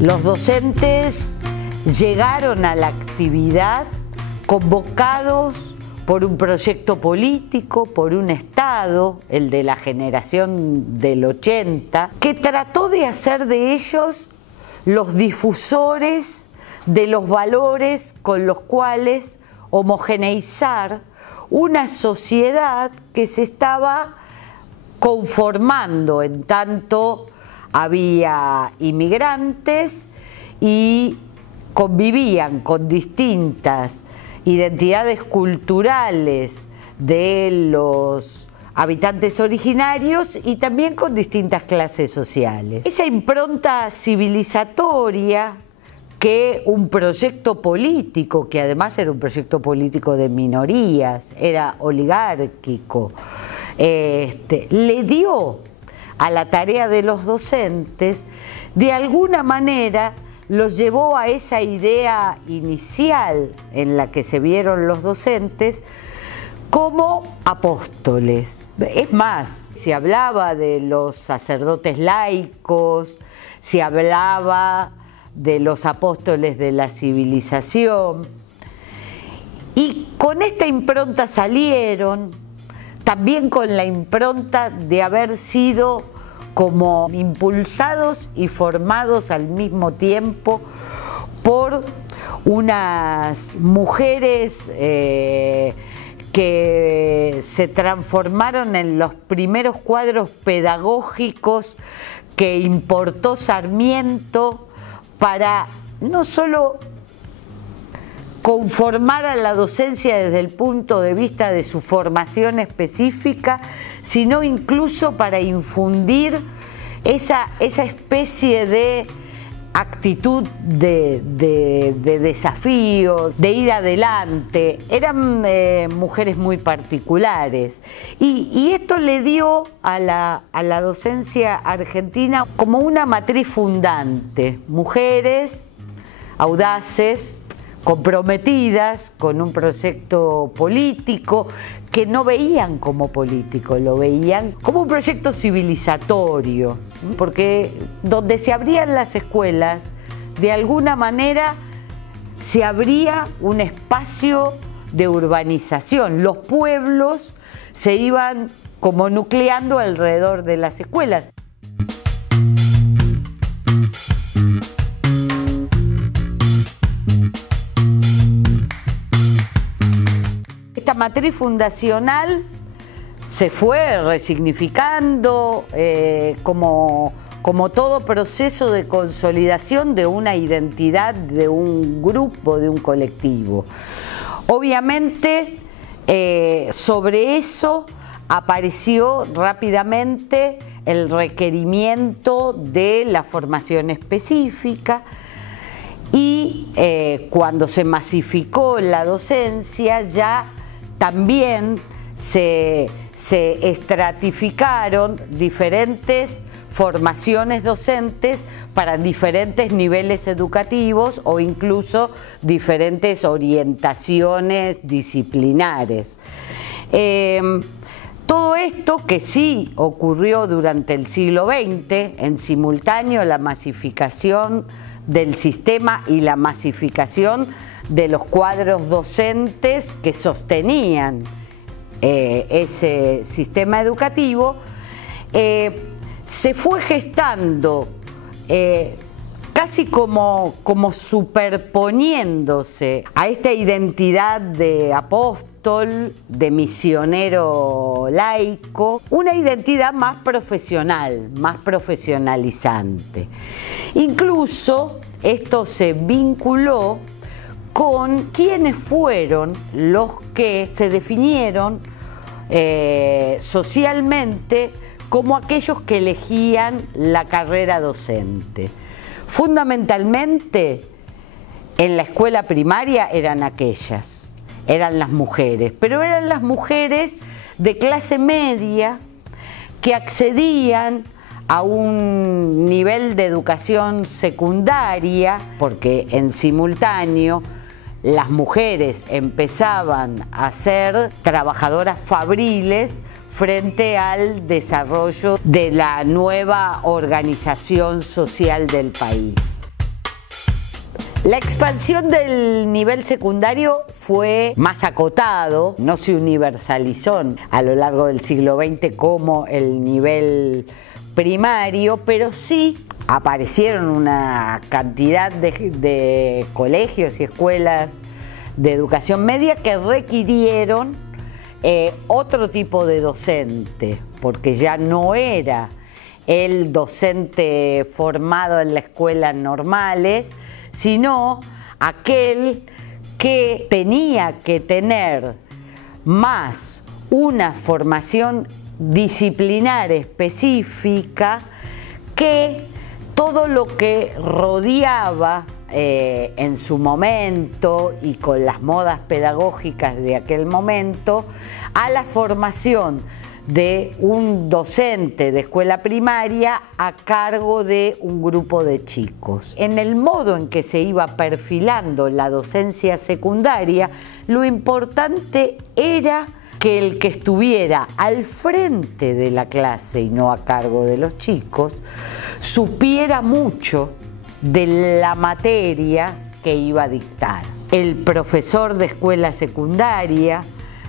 Los docentes llegaron a la actividad convocados por un proyecto político, por un Estado, el de la generación del 80, que trató de hacer de ellos los difusores de los valores con los cuales homogeneizar una sociedad que se estaba conformando, en tanto había inmigrantes y convivían con distintas identidades culturales de los habitantes originarios y también con distintas clases sociales. Esa impronta civilizatoria que un proyecto político, que además era un proyecto político de minorías, era oligárquico, le dio a la tarea de los docentes, de alguna manera los llevó a esa idea inicial en la que se vieron los docentes como apóstoles. Es más, se hablaba de los sacerdotes laicos, se hablaba de los apóstoles de la civilización, y con esta impronta salieron, también con la impronta de haber sido como impulsados y formados al mismo tiempo por unas mujeres que se transformaron en los primeros cuadros pedagógicos que importó Sarmiento para no solo conformar a la docencia desde el punto de vista de su formación específica, sino incluso para infundir esa especie de actitud de desafío, de ir adelante. Eran mujeres muy particulares y esto le dio a la docencia argentina como una matriz fundante. Mujeres audaces, comprometidas con un proyecto político que no veían como político, lo veían como un proyecto civilizatorio, porque donde se abrían las escuelas, de alguna manera se abría un espacio de urbanización. Los pueblos se iban como nucleando alrededor de las escuelas. Esta matriz fundacional se fue resignificando como todo proceso de consolidación de una identidad, de un grupo, de un colectivo. Obviamente, sobre eso apareció rápidamente el requerimiento de la formación específica. Y cuando se masificó la docencia, ya también se estratificaron diferentes formaciones docentes para diferentes niveles educativos o incluso diferentes orientaciones disciplinares. Todo esto que sí ocurrió durante el siglo XX, en simultáneo la masificación del sistema y la masificación de los cuadros docentes que sostenían ese sistema educativo, se fue gestando casi como superponiéndose a esta identidad de apóstol, de misionero laico, una identidad más profesional, más profesionalizante. Incluso esto se vinculó con quienes fueron los que se definieron socialmente como aquellos que elegían la carrera docente. Fundamentalmente, en la escuela primaria eran las mujeres, pero eran las mujeres de clase media que accedían a un nivel de educación secundaria, porque en simultáneo las mujeres empezaban a ser trabajadoras fabriles frente al desarrollo de la nueva organización social del país. La expansión del nivel secundario fue más acotado, no se universalizó a lo largo del siglo XX como el nivel primario, pero sí aparecieron una cantidad de colegios y escuelas de educación media que requirieron otro tipo de docente, porque ya no era el docente formado en las escuelas normales, sino aquel que tenía que tener más una formación disciplinar específica que todo lo que rodeaba en su momento y con las modas pedagógicas de aquel momento a la formación de un docente de escuela primaria a cargo de un grupo de chicos. En el modo en que se iba perfilando la docencia secundaria, lo importante era que el que estuviera al frente de la clase y no a cargo de los chicos, supiera mucho de la materia que iba a dictar. El profesor de escuela secundaria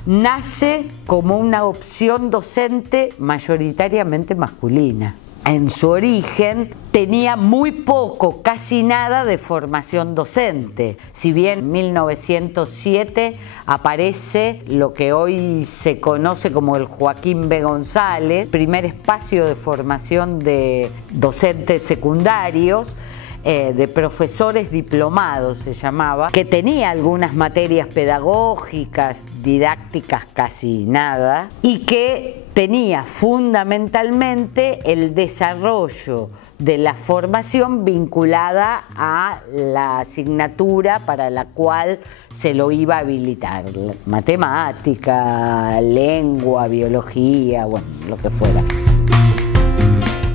nace como una opción docente mayoritariamente masculina. En su origen tenía muy poco, casi nada de formación docente. Si bien en 1907 aparece lo que hoy se conoce como el Joaquín B. González, primer espacio de formación de docentes secundarios, de profesores diplomados se llamaba, que tenía algunas materias pedagógicas, didácticas casi nada, y que tenía fundamentalmente el desarrollo de la formación vinculada a la asignatura para la cual se lo iba a habilitar, matemática, lengua, biología, bueno, lo que fuera.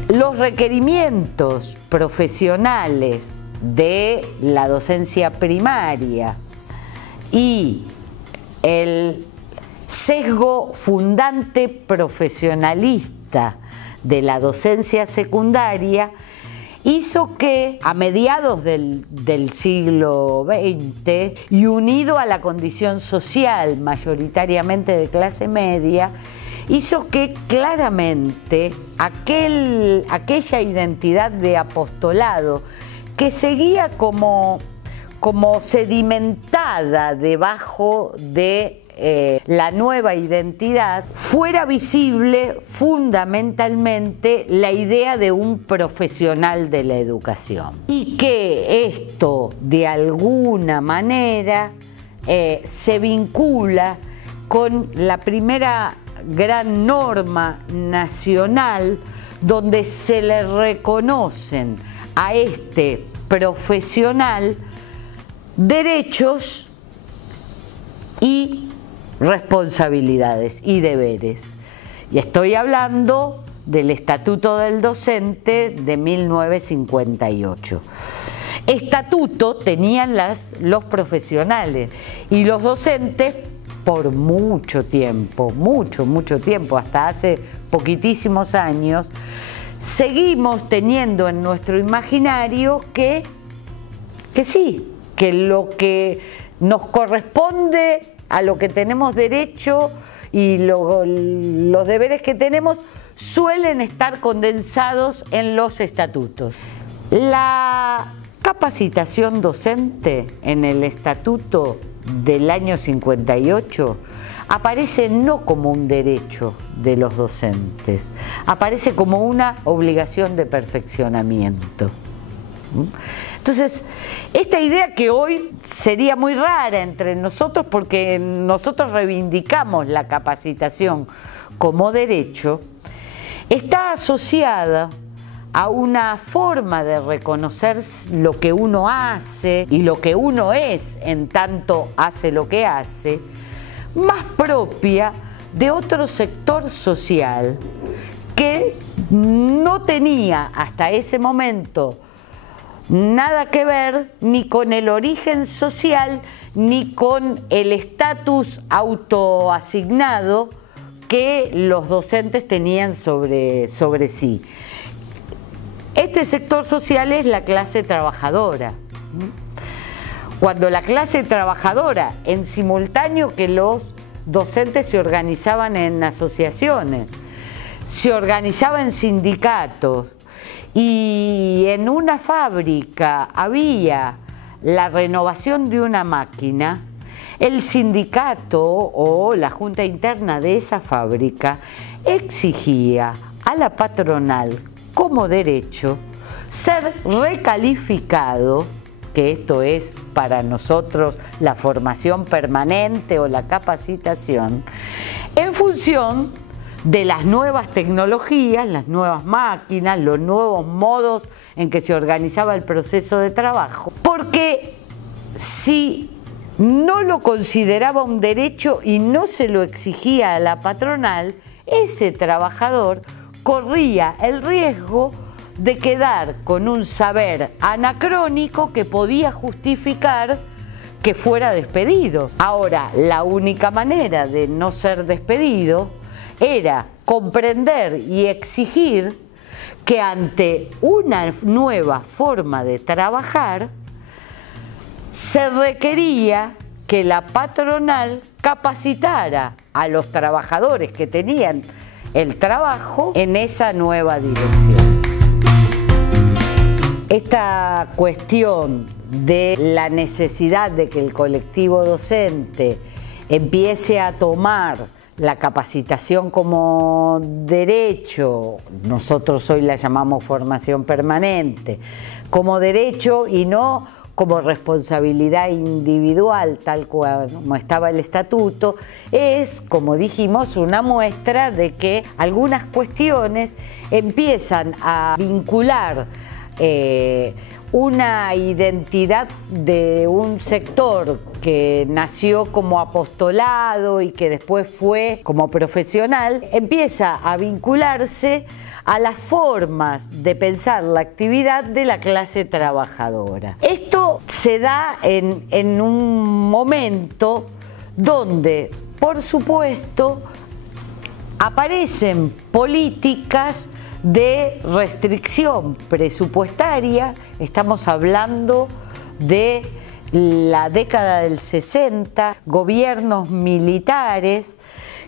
Los requerimientos profesionales de la docencia primaria y el sesgo fundante profesionalista de la docencia secundaria hizo que a mediados del siglo XX y unido a la condición social mayoritariamente de clase media, hizo que claramente aquella identidad de apostolado que seguía como sedimentada debajo de la nueva identidad, fuera visible fundamentalmente la idea de un profesional de la educación. Y que esto de alguna manera se vincula con la primera gran norma nacional donde se le reconocen a este profesional derechos y responsabilidades y deberes. Y estoy hablando del Estatuto del Docente de 1958. Estatuto tenían los profesionales y los docentes por mucho tiempo, mucho tiempo, hasta hace poquitísimos años, seguimos teniendo en nuestro imaginario que sí, que lo que nos corresponde, a lo que tenemos derecho y los deberes que tenemos suelen estar condensados en los estatutos. La capacitación docente en el estatuto del año 58 aparece no como un derecho de los docentes, aparece como una obligación de perfeccionamiento. Entonces, esta idea que hoy sería muy rara entre nosotros porque nosotros reivindicamos la capacitación como derecho, está asociada a una forma de reconocer lo que uno hace y lo que uno es en tanto hace lo que hace, más propia de otro sector social que no tenía hasta ese momento nada que ver ni con el origen social ni con el estatus autoasignado que los docentes tenían sobre sí. Este sector social es la clase trabajadora. cuando la clase trabajadora, en simultáneo que los docentes se organizaban en asociaciones, se organizaba en sindicatos y en una fábrica había la renovación de una máquina, el sindicato o la junta interna de esa fábrica exigía a la patronal como derecho ser recalificado, que esto es para nosotros la formación permanente o la capacitación, en función de las nuevas tecnologías, las nuevas máquinas, los nuevos modos en que se organizaba el proceso de trabajo. Porque si no lo consideraba un derecho y no se lo exigía a la patronal, ese trabajador corría el riesgo de quedar con un saber anacrónico que podía justificar que fuera despedido. Ahora, la única manera de no ser despedido era comprender y exigir que ante una nueva forma de trabajar se requería que la patronal capacitara a los trabajadores que tenían el trabajo en esa nueva dirección. Esta cuestión de la necesidad de que el colectivo docente empiece a tomar la capacitación como derecho, nosotros hoy la llamamos formación permanente, como derecho y no como responsabilidad individual, tal como estaba el estatuto, es, como dijimos, una muestra de que algunas cuestiones empiezan a vincular una identidad de un sector que nació como apostolado y que después fue como profesional, empieza a vincularse a las formas de pensar la actividad de la clase trabajadora. Esto se da en un momento donde, por supuesto, aparecen políticas de restricción presupuestaria. Estamos hablando de la década del 60, gobiernos militares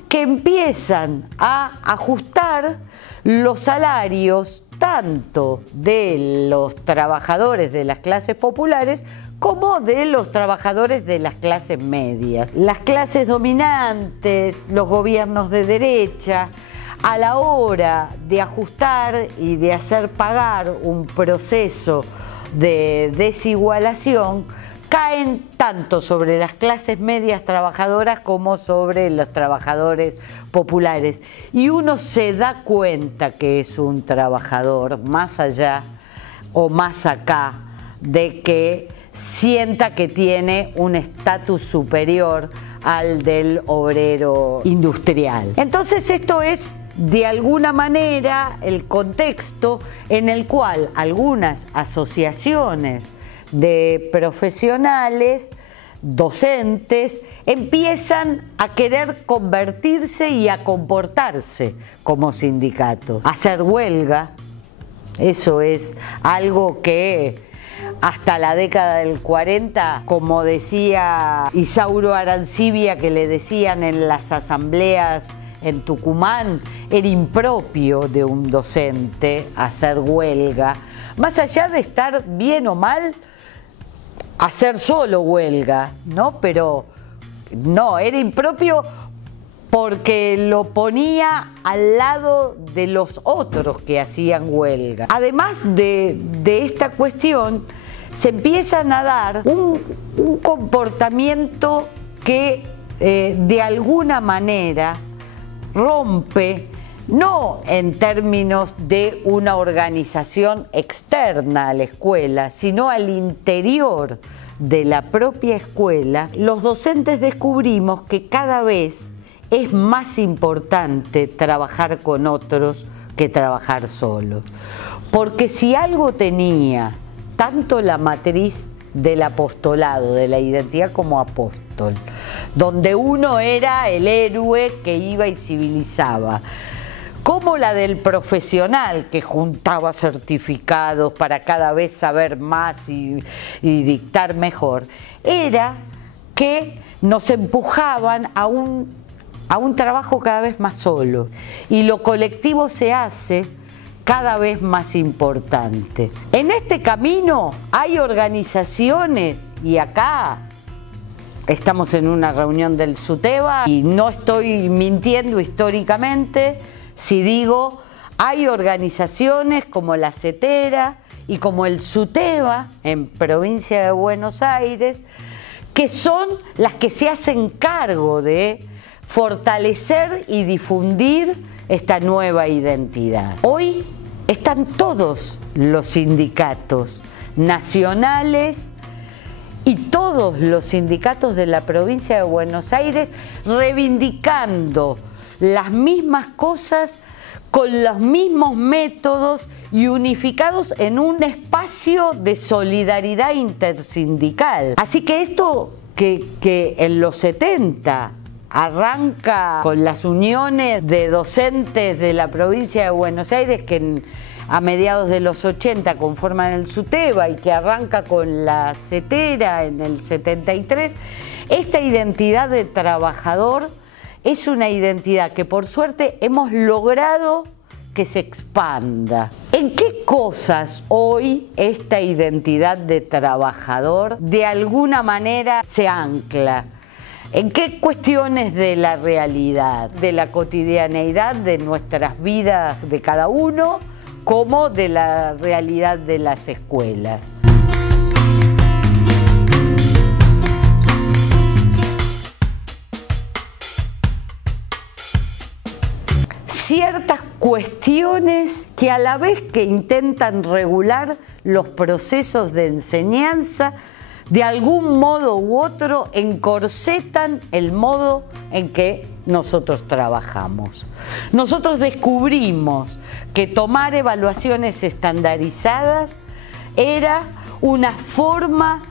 que empiezan a ajustar los salarios tanto de los trabajadores de las clases populares como de los trabajadores de las clases medias. Las clases dominantes, los gobiernos de derecha, a la hora de ajustar y de hacer pagar un proceso de desigualación, caen tanto sobre las clases medias trabajadoras como sobre los trabajadores populares. Y uno se da cuenta que es un trabajador más allá o más acá de que sienta que tiene un estatus superior al del obrero industrial. Entonces esto es de alguna manera el contexto en el cual algunas asociaciones de profesionales, docentes, empiezan a querer convertirse y a comportarse como sindicato. Hacer huelga, eso es algo que hasta la década del 40, como decía Isauro Arancibia, que le decían en las asambleas en Tucumán, era impropio de un docente hacer huelga, más allá de estar bien o mal, hacer solo huelga, ¿no? Pero no, era impropio porque lo ponía al lado de los otros que hacían huelga. Además de esta cuestión, se empiezan a dar un comportamiento que de alguna manera rompe, no en términos de una organización externa a la escuela, sino al interior de la propia escuela. Los docentes descubrimos que cada vez es más importante trabajar con otros que trabajar solos. Porque si algo tenía tanto la matriz del apostolado, de la identidad como apóstol, donde uno era el héroe que iba y civilizaba, como la del profesional que juntaba certificados para cada vez saber más y dictar mejor, era que nos empujaban a un trabajo cada vez más solo, y lo colectivo se hace cada vez más importante. En este camino hay organizaciones, y acá estamos en una reunión del SUTEBA y no estoy mintiendo históricamente si digo, hay organizaciones como la CETERA y como el SUTEBA en provincia de Buenos Aires, que son las que se hacen cargo de fortalecer y difundir esta nueva identidad. Hoy están todos los sindicatos nacionales y todos los sindicatos de la provincia de Buenos Aires reivindicando las mismas cosas con los mismos métodos y unificados en un espacio de solidaridad intersindical. Así que esto que en los 70 arranca con las uniones de docentes de la provincia de Buenos Aires que a mediados de los 80 conforman el SUTEBA y que arranca con la CETERA en el 73, esta identidad de trabajador es una identidad que por suerte hemos logrado que se expanda. ¿En qué cosas hoy esta identidad de trabajador de alguna manera se ancla? ¿En qué cuestiones de la realidad, de la cotidianeidad de nuestras vidas de cada uno, como de la realidad de las escuelas? Ciertas cuestiones que a la vez que intentan regular los procesos de enseñanza, de algún modo u otro encorsetan el modo en que nosotros trabajamos. Nosotros descubrimos que tomar evaluaciones estandarizadas era una forma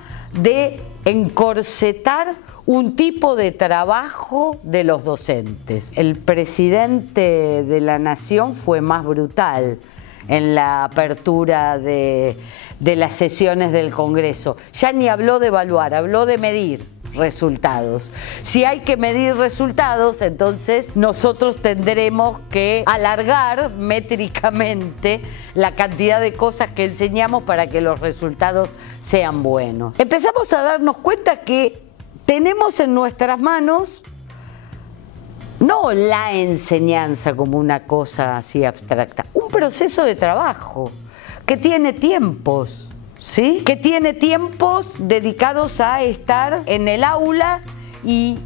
de encorsetar un tipo de trabajo de los docentes. El presidente de la Nación fue más brutal en la apertura de las sesiones del Congreso. Ya ni habló de evaluar, habló de medir resultados. Si hay que medir resultados, entonces nosotros tendremos que alargar métricamente la cantidad de cosas que enseñamos para que los resultados sean buenos. Empezamos a darnos cuenta que tenemos en nuestras manos no la enseñanza como una cosa así abstracta, un proceso de trabajo que tiene tiempos, ¿sí? Que tiene tiempos dedicados a estar en el aula, y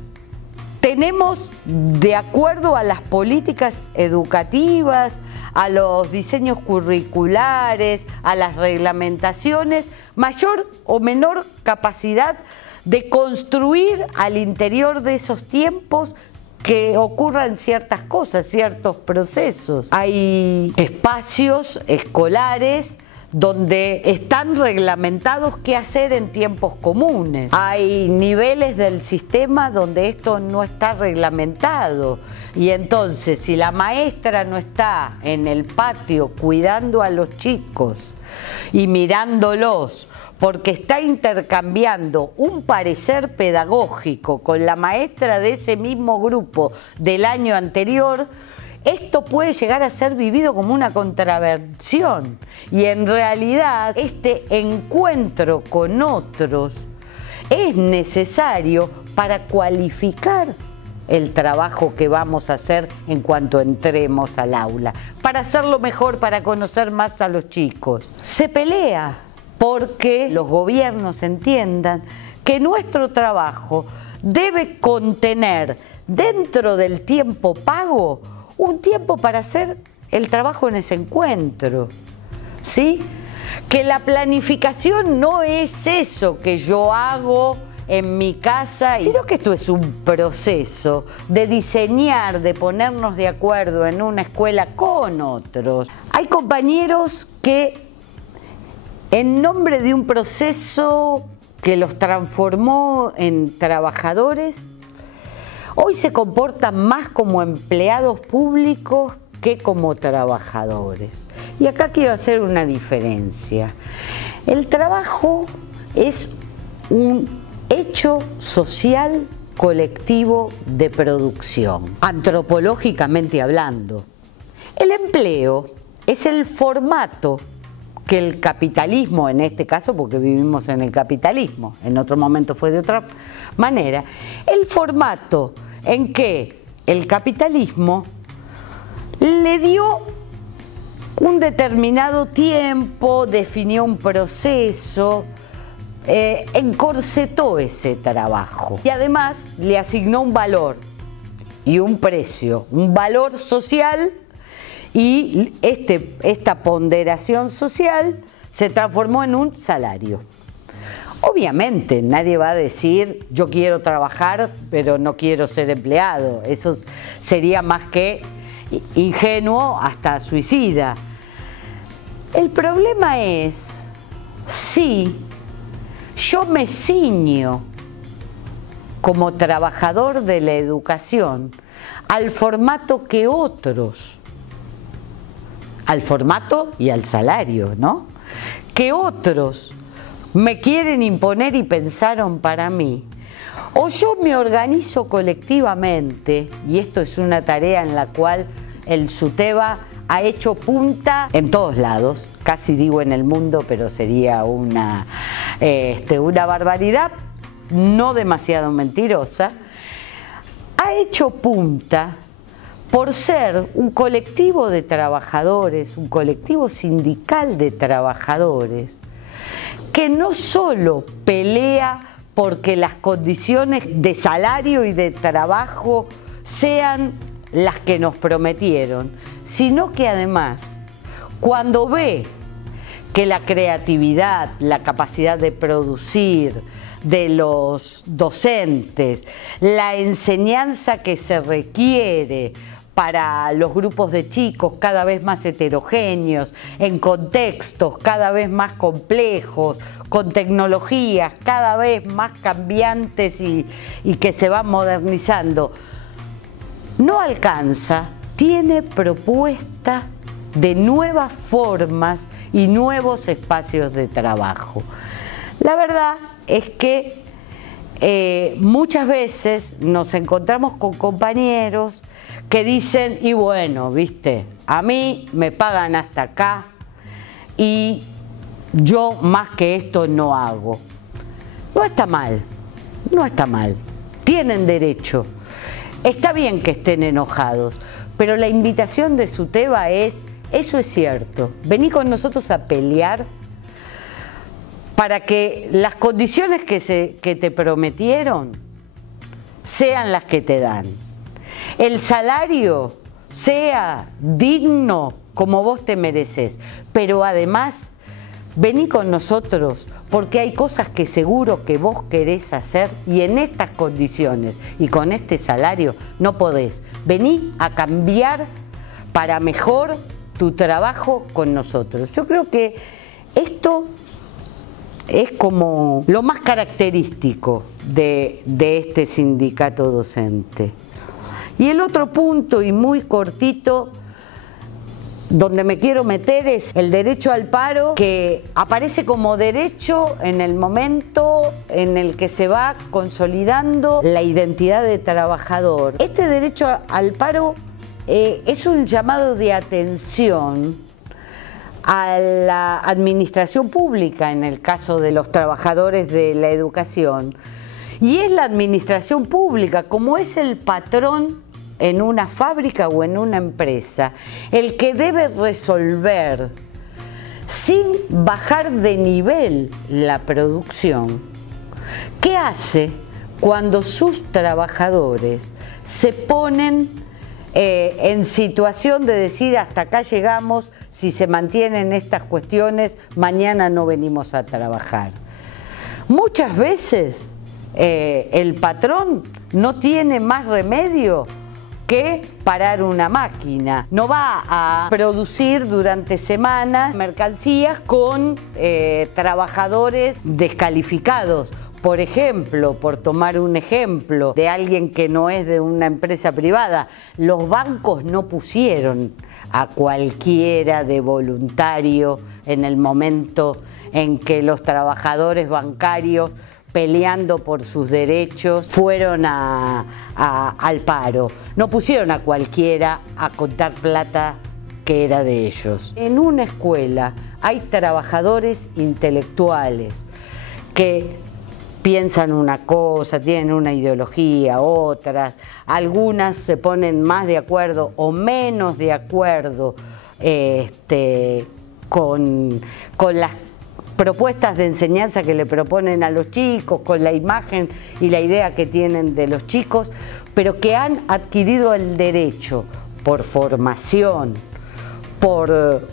tenemos, de acuerdo a las políticas educativas, a los diseños curriculares, a las reglamentaciones, mayor o menor capacidad de construir al interior de esos tiempos que ocurran ciertas cosas, ciertos procesos. Hay espacios escolares donde están reglamentados qué hacer en tiempos comunes. Hay niveles del sistema donde esto no está reglamentado, y entonces si la maestra no está en el patio cuidando a los chicos y mirándolos porque está intercambiando un parecer pedagógico con la maestra de ese mismo grupo del año anterior, esto puede llegar a ser vivido como una contravención, y en realidad este encuentro con otros es necesario para cualificar el trabajo que vamos a hacer en cuanto entremos al aula, para hacerlo mejor, para conocer más a los chicos. Se pelea porque los gobiernos entiendan que nuestro trabajo debe contener dentro del tiempo pago un tiempo para hacer el trabajo en ese encuentro, ¿sí? Que la planificación no es eso que yo hago en mi casa, sino que esto es un proceso de diseñar, de ponernos de acuerdo en una escuela con otros. Hay compañeros que, en nombre de un proceso que los transformó en trabajadores, hoy se comportan más como empleados públicos que como trabajadores. Y acá quiero hacer una diferencia. El trabajo es un hecho social colectivo de producción, antropológicamente hablando. El empleo es el formato que el capitalismo, en este caso porque vivimos en el capitalismo, en otro momento fue de otra manera, el formato en que el capitalismo le dio un determinado tiempo, definió un proceso, encorsetó ese trabajo y además le asignó un valor y un precio, un valor social, y esta ponderación social se transformó en un salario. Obviamente nadie va a decir yo quiero trabajar pero no quiero ser empleado, eso sería más que ingenuo hasta suicida. El problema es si yo me ciño como trabajador de la educación al formato que otros, al formato y al salario, ¿no?, que otros me quieren imponer y pensaron para mí, o yo me organizo colectivamente, y esto es una tarea en la cual el SUTEBA ha hecho punta en todos lados, casi digo en el mundo, pero sería una barbaridad no demasiado mentirosa, ha hecho punta por ser un colectivo de trabajadores, un colectivo sindical de trabajadores, que no solo pelea porque las condiciones de salario y de trabajo sean las que nos prometieron, sino que además, cuando ve que la creatividad, la capacidad de producir de los docentes, la enseñanza que se requiere para los grupos de chicos cada vez más heterogéneos, en contextos cada vez más complejos, con tecnologías cada vez más cambiantes y que se van modernizando, no alcanza, tiene propuesta de nuevas formas y nuevos espacios de trabajo. La verdad es que muchas veces nos encontramos con compañeros que dicen, y bueno, viste, a mí me pagan hasta acá y yo más que esto no hago. No está mal, no está mal, tienen derecho. Está bien que estén enojados, pero la invitación de SUTEBA es, eso es cierto, vení con nosotros a pelear para que las condiciones que te prometieron sean las que te dan. El salario sea digno como vos te mereces, pero además vení con nosotros porque hay cosas que seguro que vos querés hacer y en estas condiciones y con este salario no podés. Vení a cambiar para mejor tu trabajo con nosotros. Yo creo que esto es como lo más característico de este sindicato docente. Y el otro punto, y muy cortito, donde me quiero meter es el derecho al paro, que aparece como derecho en el momento en el que se va consolidando la identidad de trabajador. Este derecho al paro es un llamado de atención a la administración pública, en el caso de los trabajadores de la educación. Y es la administración pública, como es el patrón en una fábrica o en una empresa, el que debe resolver sin bajar de nivel la producción. ¿Qué hace cuando sus trabajadores se ponen en situación de decir hasta acá llegamos, si se mantienen estas cuestiones, mañana no venimos a trabajar? Muchas veces el patrón no tiene más remedio que parar una máquina. No va a producir durante semanas mercancías con trabajadores descalificados, Por ejemplo, por tomar un ejemplo de alguien que no es de una empresa privada, los bancos no pusieron a cualquiera de voluntario en el momento en que los trabajadores bancarios, peleando por sus derechos, fueron al paro. No pusieron a cualquiera a contar plata que era de ellos. En una escuela hay trabajadores intelectuales que piensan una cosa, tienen una ideología, otras, algunas se ponen más de acuerdo o menos de acuerdo con las propuestas de enseñanza que le proponen a los chicos, con la imagen y la idea que tienen de los chicos, pero que han adquirido el derecho por formación, por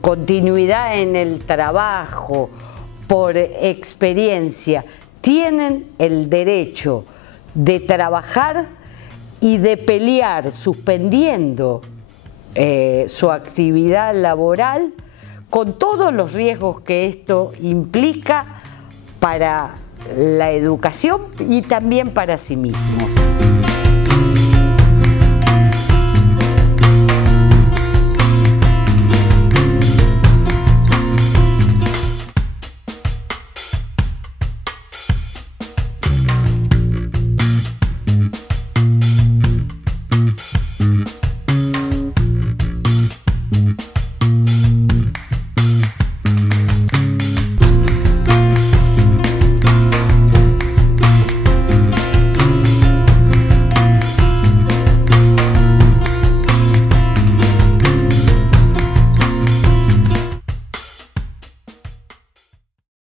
continuidad en el trabajo, por experiencia, tienen el derecho de trabajar y de pelear suspendiendo su actividad laboral con todos los riesgos que esto implica para la educación y también para sí mismos.